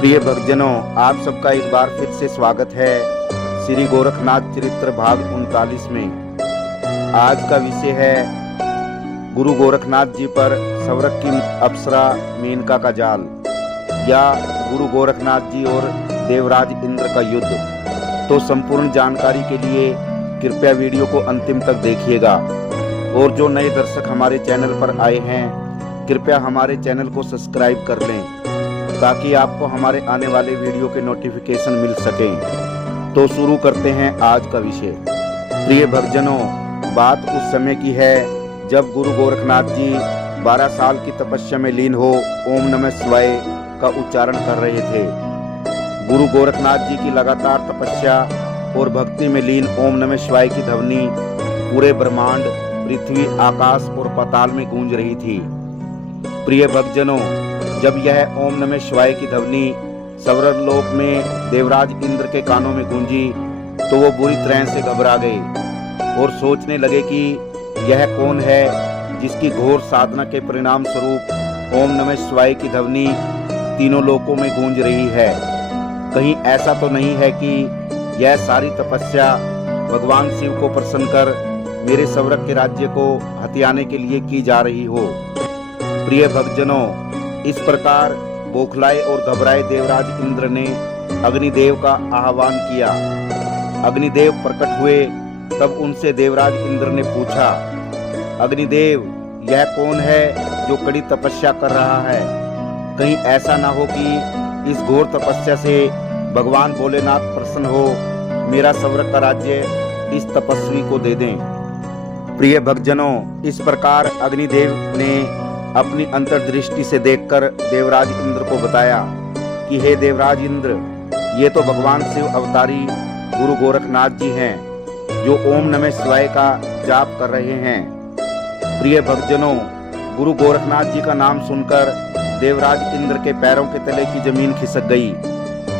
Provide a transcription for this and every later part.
प्रिय भक्तजनों, आप सबका एक बार फिर से स्वागत है श्री गोरखनाथ चरित्र भाग 39 में। आज का विषय है गुरु गोरखनाथ जी पर सवरक की अप्सरा मेनका का जाल या गुरु गोरखनाथ जी और देवराज इंद्र का युद्ध। तो संपूर्ण जानकारी के लिए कृपया वीडियो को अंतिम तक देखिएगा। और जो नए दर्शक हमारे चैनल पर आए हैं, कृपया हमारे चैनल को सब्सक्राइब कर लें ताकि आपको हमारे आने वाले वीडियो के नोटिफिकेशन मिल सकें। तो शुरू करते हैं आज का विषय। प्रिय भक्तजनों, बात उस समय की है जब गुरु गोरखनाथ जी 12 साल की तपस्या में लीन हो ओम नमः शिवाय का उच्चारण कर रहे थे। गुरु गोरखनाथ जी की लगातार तपस्या और भक्ति में लीन ओम नमः शिवाय की ध्वनि पूरे ब्रह्मांड, पृथ्वी, आकाश और पाताल में गूंज रही थी। प्रिय भक्तजनों, जब यह ओम नमः शिवाय की ध्वनि सवरक लोक में देवराज इंद्र के कानों में गूंजी तो वो बुरी तरह से घबरा गए और सोचने लगे कि यह कौन है जिसकी घोर साधना के परिणाम स्वरूप ओम नमः शिवाय की ध्वनि तीनों लोकों में गूंज रही है। कहीं ऐसा तो नहीं है कि यह सारी तपस्या भगवान शिव को प्रसन्न कर मेरे सवरक के राज्य को हथियाने के लिए की जा रही हो। प्रिय भक्तजनों, इस प्रकार बौखलाए और घबराए देवराज इंद्र ने अग्निदेव का आह्वान किया। अग्निदेव प्रकट हुए। तब उनसे देवराज इंद्र ने पूछा, अग्निदेव, यह कौन है जो कड़ी तपस्या कर रहा है? कहीं ऐसा ना हो कि इस घोर तपस्या से भगवान भोलेनाथ प्रसन्न हो मेरा सवरक का राज्य इस तपस्वी को दे दें। प्रिय भक्तजनों, इस प्रकार अग्निदेव ने अपनी अंतर्दृष्टि से देखकर देवराज इंद्र को बताया कि हे देवराज इंद्र, ये तो भगवान शिव अवतारी गुरु गोरखनाथ जी हैं जो ओम नमः शिवाय का जाप कर रहे हैं। प्रिय भक्तजनों, गुरु गोरखनाथ जी का नाम सुनकर देवराज इंद्र के पैरों के तले की जमीन खिसक गई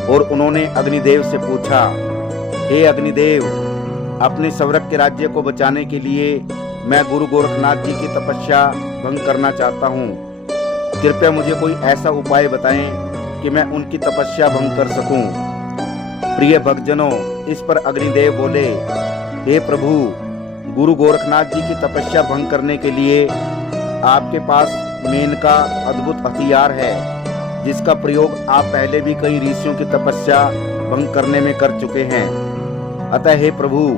और उन्होंने अग्निदेव से पूछा, हे अग्निदेव, अपने सवरक के राज्य को बचाने के लिए मैं गुरु गोरखनाथ जी की तपस्या भंग करना चाहता हूँ। कृपया मुझे कोई ऐसा उपाय बताएं कि मैं उनकी तपस्या भंग कर सकूं। प्रिय भक्तजनों, इस पर अग्निदेव बोले, हे प्रभु, गुरु गोरखनाथ जी की तपस्या भंग करने के लिए आपके पास मेनका अद्भुत हथियार है जिसका प्रयोग आप पहले भी कई ऋषियों की तपस्या भंग करने में कर चुके हैं। अतः हे प्रभु,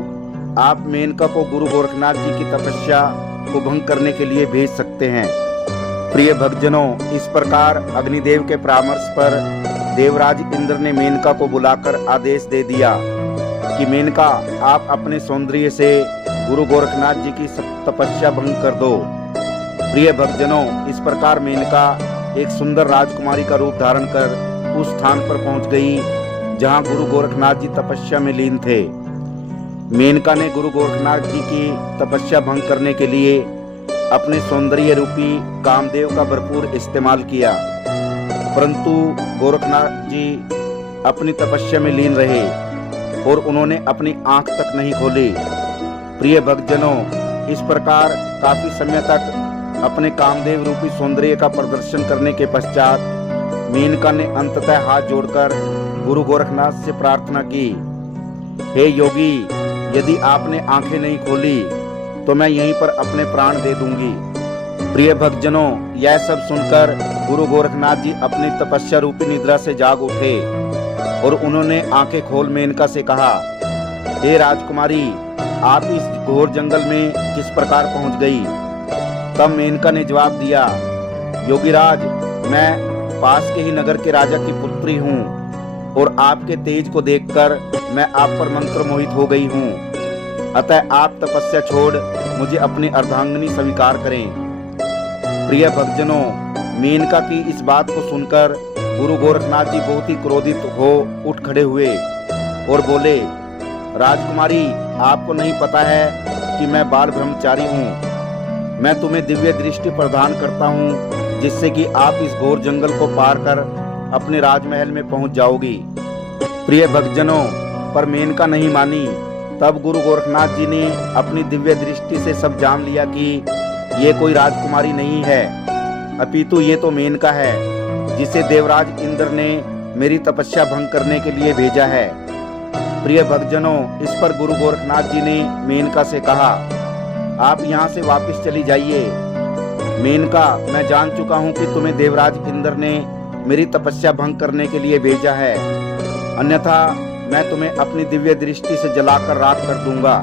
आप मेनका को गुरु गोरखनाथ जी की तपस्या को भंग करने के लिए भेज सकते हैं। प्रिय भक्तजनों, इस प्रकार अग्निदेव के परामर्श पर देवराज इंद्र ने मेनका को बुलाकर आदेश दे दिया कि मेनका, आप अपने सौंदर्य से गुरु गोरखनाथ जी की तपस्या भंग कर दो। प्रिय भक्तजनों, इस प्रकार मेनका एक सुंदर राजकुमारी का रूप धारण कर उस स्थान पर पहुंच गई जहां गुरु गोरखनाथ जी तपस्या में लीन थे। मेनका ने गुरु गोरखनाथ जी की तपस्या भंग करने के लिए अपने सौंदर्य रूपी कामदेव का भरपूर इस्तेमाल किया, परंतु गोरखनाथ जी अपनी तपस्या में लीन रहे और उन्होंने अपनी आंख तक नहीं खोली। प्रिय भक्तजनों, इस प्रकार काफी समय तक अपने कामदेव रूपी सौंदर्य का प्रदर्शन करने के पश्चात मेनका ने अंततः हाथ जोड़कर गुरु गोरखनाथ से प्रार्थना की, हे योगी, यदि आपने आंखें नहीं खोली तो मैं यहीं पर अपने प्राण दे दूंगी। प्रिय भक्तजनों, यह सब सुनकर गुरु गोरखनाथ जी अपनी तपस्या रूपी निद्रा से जाग उठे और उन्होंने आंखें खोल मेनका से कहा, हे राजकुमारी, आप इस घोर जंगल में किस प्रकार पहुंच गई? तब मेनका ने जवाब दिया, योगीराज, मैं पास के ही नगर के राजा की पुत्री हूँ और आपके तेज को देखकर मैं आप पर मंत्र मोहित हो गई हूँ। अतः आप तपस्या छोड़ मुझे अपनी अर्धांगिनी स्वीकार करें। प्रिय भक्तजनों, मेनका की इस बात को सुनकर गुरु गोरखनाथ जी बहुत ही क्रोधित हो उठ खड़े हुए और बोले, राजकुमारी, आपको नहीं पता है कि मैं बाल ब्रह्मचारी हूँ। मैं तुम्हें दिव्य दृष्टि प्रदान करता हूँ जिससे कि आप इस घोर जंगल को पार कर अपने राजमहल में पहुँच जाओगी। प्रिय भक्तजनों, पर मेनका नहीं मानी। तब गुरु गोरखनाथ जी ने अपनी दिव्य दृष्टि से सब जान लिया कि ये कोई राजकुमारी नहीं है, अपितु ये तो मेनका है जिसे देवराज इंद्र ने मेरी तपस्या भंग करने के लिए भेजा है। प्रिय भक्तजनों, इस पर गुरु गोरखनाथ जी ने मेनका से कहा, आप यहाँ से वापस चली जाइए। मेनका, मैं जान चुका हूँ कि तुम्हें देवराज इंद्र ने मेरी तपस्या भंग करने के लिए भेजा है, अन्यथा मैं तुम्हें अपनी दिव्य दृष्टि से जलाकर राख कर दूंगा।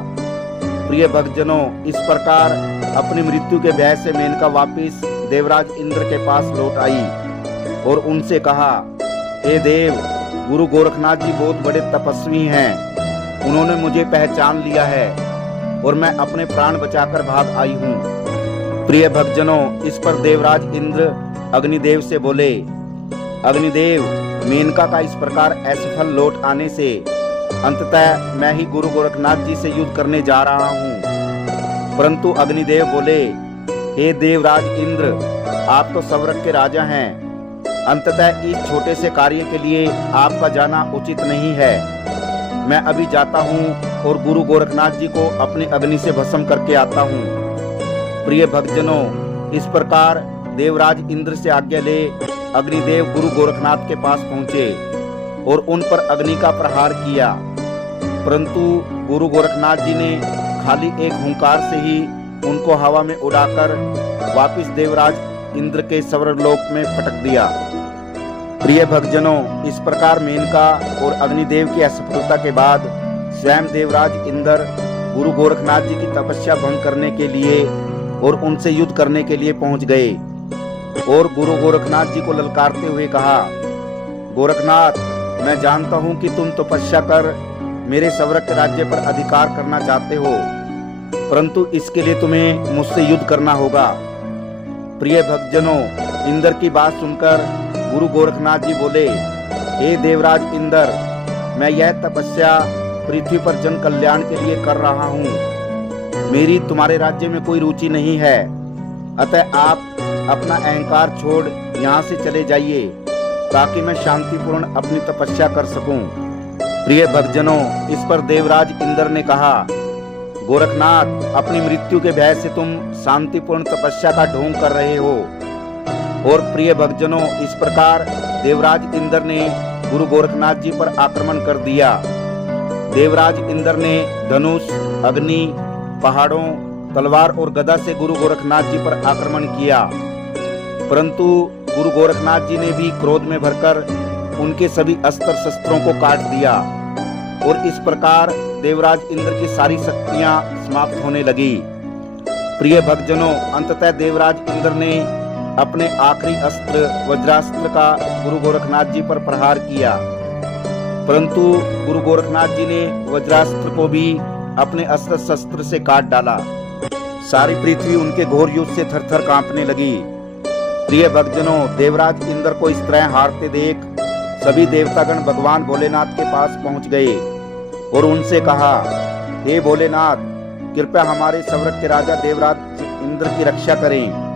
प्रिय भक्तजनों, इस प्रकार अपनी मृत्यु के भय से मेनका वापस देवराज इंद्र के पास लौट आई और उनसे कहा, हे देव, गुरु गोरखनाथ जी बहुत बड़े तपस्वी हैं। उन्होंने मुझे पहचान लिया है और मैं अपने प्राण बचाकर भाग आई हूँ। प्रिय भक्तजनों, इस पर देवराज इंद्र अग्निदेव से बोले, अग्निदेव, मेनका का इस प्रकार असफल लौट आने से अंततः मैं ही गुरु गोरखनाथ जी से युद्ध करने जा रहा हूँ। परंतु अग्निदेव बोले, हे देवराज इंद्र, आप तो स्वर्ग के राजा हैं, अंततः इस छोटे से कार्य के लिए आपका जाना उचित नहीं है। मैं अभी जाता हूँ और गुरु गोरखनाथ जी को अपनी अग्नि से भस्म करके आता हूँ। प्रिय भक्तजनों, इस प्रकार देवराज इंद्र से आज्ञा ले अग्निदेव गुरु गोरखनाथ के पास पहुँचे और उन पर अग्नि का प्रहार किया। परंतु गुरु गोरखनाथ जी ने खाली एक हुंकार से ही उनको हवा में उड़ाकर वापस देवराज इंद्र के स्वर्गलोक में पटक दिया। प्रिय भक्तजनों, इस प्रकार मेनका और अग्निदेव की असफलता के बाद स्वयं देवराज इंद्र गुरु गोरखनाथ जी की तपस्या भंग करने के लिए और उनसे युद्ध करने के लिए पहुंच गए और गुरु गोरखनाथ जी को ललकारते हुए कहा, गोरखनाथ, मैं जानता हूं कि तुम तपस्या कर मेरे स्वर्ग राज्य पर अधिकार करना चाहते हो, परंतु इसके लिए तुम्हें मुझसे युद्ध करना होगा। प्रिय भक्तजनों, इंद्र की बात सुनकर गुरु गोरखनाथ जी बोले, हे देवराज इंद्र, मैं यह तपस्या पृथ्वी पर जन कल्याण के लिए कर रहा हूँ। मेरी तुम्हारे राज्य में कोई रुचि नहीं है, अतः आप अपना अहंकार छोड़ यहाँ से चले जाइए ताकि मैं शांतिपूर्ण अपनी तपस्या कर सकूं। प्रिय भक्तजनों, इस पर देवराज इंद्र ने कहा, गोरखनाथ, अपनी मृत्यु के भय से तुम शांतिपूर्ण तपस्या का ढोंग कर रहे हो। और प्रिय भक्तजनों, इस प्रकार देवराज इंद्र ने गुरु गोरखनाथ जी पर आक्रमण कर दिया। देवराज इंद्र ने धनुष, अग्नि, पहाड़ों, तलवार और गदा से गुरु गोरखनाथ जी पर आक्रमण किया, परंतु गुरु गोरखनाथ जी ने भी क्रोध में भरकर उनके सभी अस्त्र शस्त्रों को काट दिया और इस प्रकार देवराज इंद्र की सारी शक्तियां समाप्त होने लगी। प्रिय भक्तजनों, अंततः देवराज इंद्र ने अपने आखिरी अस्त्र वज्रास्त्र का गुरु गोरखनाथ जी पर प्रहार किया, परंतु गुरु गोरखनाथ जी ने वज्रास्त्र को भी अपने अस्त्र शस्त्र से काट डाला। सारी पृथ्वी उनके घोर युद्ध से थरथर कांपने लगी। प्रिय भक्तजनों, देवराज इंद्र को इस तरह हारते देख सभी देवतागण भगवान भोलेनाथ के पास पहुंच गए और उनसे कहा, हे भोलेनाथ, कृपया हमारे स्वर्ग के राजा देवराज इंद्र की रक्षा करें।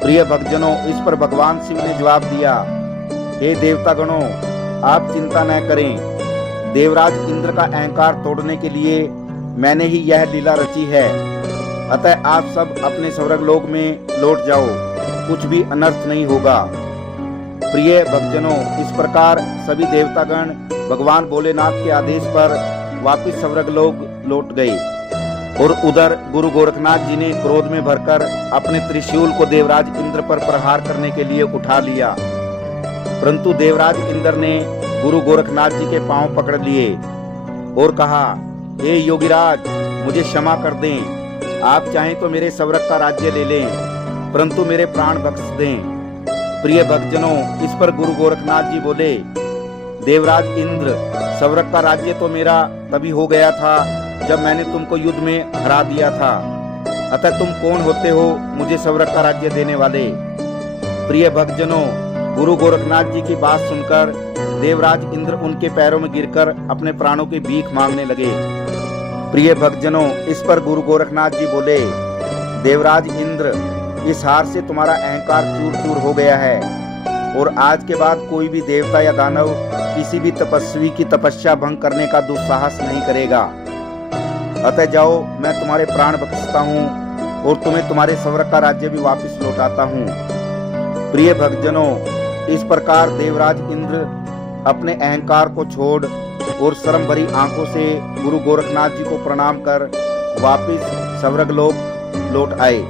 प्रिय भक्तजनों, इस पर भगवान शिव ने जवाब दिया, हे देवतागणों, आप चिंता न करें। देवराज इंद्र का अहंकार तोड़ने के लिए मैंने ही यह लीला रची है, अतः आप सब अपने स्वर्गलोक में लौट जाओ, कुछ भी अनर्थ नहीं होगा। प्रिय भक्तजनों, इस प्रकार सभी देवतागण भगवान भोलेनाथ के आदेश पर वापिस स्वर्गलोक लौट गए और उधर गुरु गोरखनाथ जी ने क्रोध में भरकर अपने त्रिशूल को देवराज इंद्र पर प्रहार करने के लिए उठा लिया, परंतु देवराज इंद्र ने गुरु गोरखनाथ जी के पांव पकड़ लिए और कहा, हे योगीराज, मुझे क्षमा कर दें। आप चाहें तो मेरे स्वर्ग का राज्य ले लें, परंतु मेरे प्राण बख्श दें। प्रिय भक्तजनों, इस पर गुरु गोरखनाथ जी बोले, देवराज इंद्र, स्वर्ग का राज्य तो मेरा तभी हो गया था जब मैंने तुमको युद्ध में हरा दिया था, अतः तुम कौन होते हो मुझे स्वर्ग का राज्य देने वाले। प्रिय भक्तजनों, गुरु गोरखनाथ जी की बात सुनकर देवराज इंद्र उनके पैरों में गिरकर अपने प्राणों की भीख मांगने लगे। प्रिय भक्तजनों, इस पर गुरु गोरखनाथ जी बोले, देवराज इंद्र, इस हार से तुम्हारा अहंकार चूर चूर हो गया है और आज के बाद कोई भी देवता या दानव किसी भी तपस्वी की तपस्या भंग करने का दुस्साहस नहीं करेगा। अतः जाओ, मैं तुम्हारे प्राण बख्शता हूँ और तुम्हें तुम्हारे स्वर्ग का राज्य भी वापस लौटाता हूँ। प्रिय भक्तजनों, इस प्रकार देवराज इंद्र अपने अहंकार को छोड़ और शर्म भरी आंखों से गुरु गोरखनाथ जी को प्रणाम कर वापिस स्वर्गलोक लौट आए।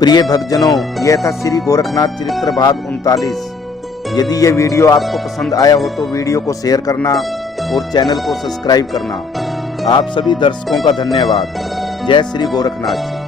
प्रिय भक्तजनों, यह था श्री गोरखनाथ चरित्र भाग 39। यदि यह वीडियो आपको पसंद आया हो तो वीडियो को शेयर करना और चैनल को सब्सक्राइब करना। आप सभी दर्शकों का धन्यवाद। जय श्री गोरखनाथ जी।